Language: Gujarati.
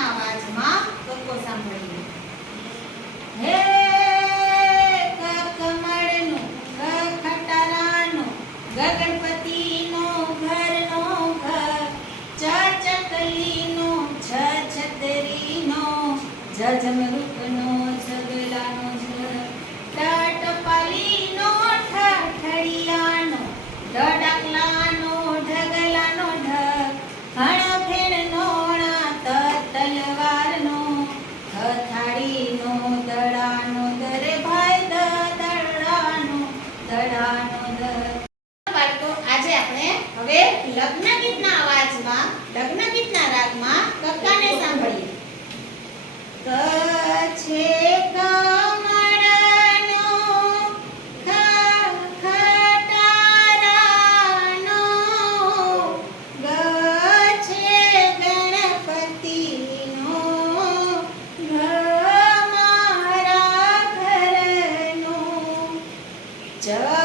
ના અવાજમાં કોકો સાંભળીએ. હે કમળનું ઘરનો ઘર ચ ચકલીનો છ છતરીનો જ જમરૂપનો તલવારનો અથાડીનો દડાનો, દરે ભાઈ દડાનો દડાનો દર આજે આપણે હવે લગ્ન ગીતના અવાજમાં લગ્ન ગીત Chao.